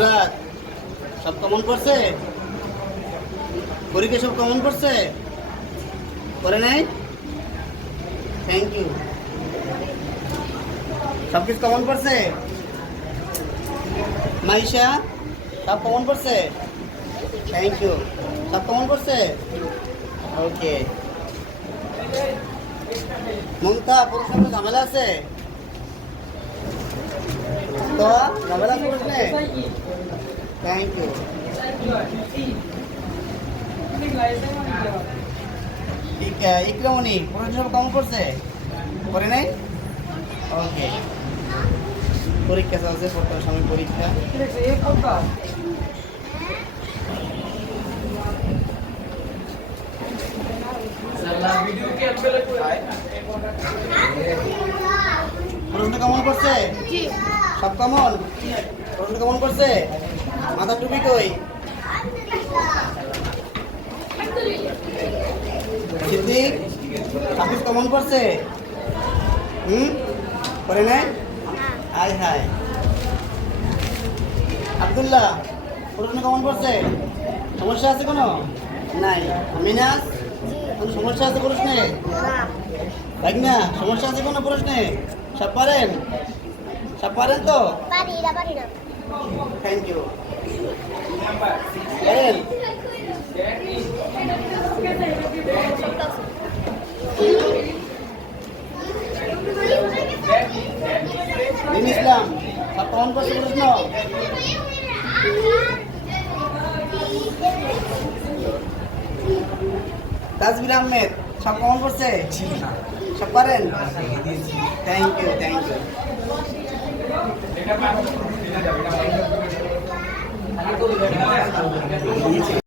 নুসরাত সব কমন করছে? পরীক্ষা সব কমন করছে? করে নাই? Thank you. সব কিছু কমন করছে? মাইশা সব কমন করছে? Thank you. সব কমন করছে? ওকে। মমতা প্রশ্ন ঝামেলা আছে তো? ঝামেলা প্রশ্নে? Thank you. ইকরামণি প্রশ্ন সব কমন করছে? করে নাই? ওকে। পরীক্ষা চলছে, পড়তে সময় পরীক্ষা। প্রশ্ন কেমন করছে? সব কেমন? প্রশ্ন কেমন করছে? মাথা টুপি কই? সিদ্দিক সাবিস কেমন করছে? করে নাই? High high. আব্দুল্লাহ প্রশ্ন কেমন করছে? সমস্যা আছে কোনো? নাই। মিনাস কোনো সমস্যা আছে প্রশ্নে? তাই না? সমস্যা আছে কোনো প্রশ্নে? সব পারেন? সব পারেন তো? Thank you. পারেন? ইসলাম সব কেমন করছে প্রশ্ন? তাজবির আহমেদ সব কেমন করছে? সব পারেন? Thank you, thank you.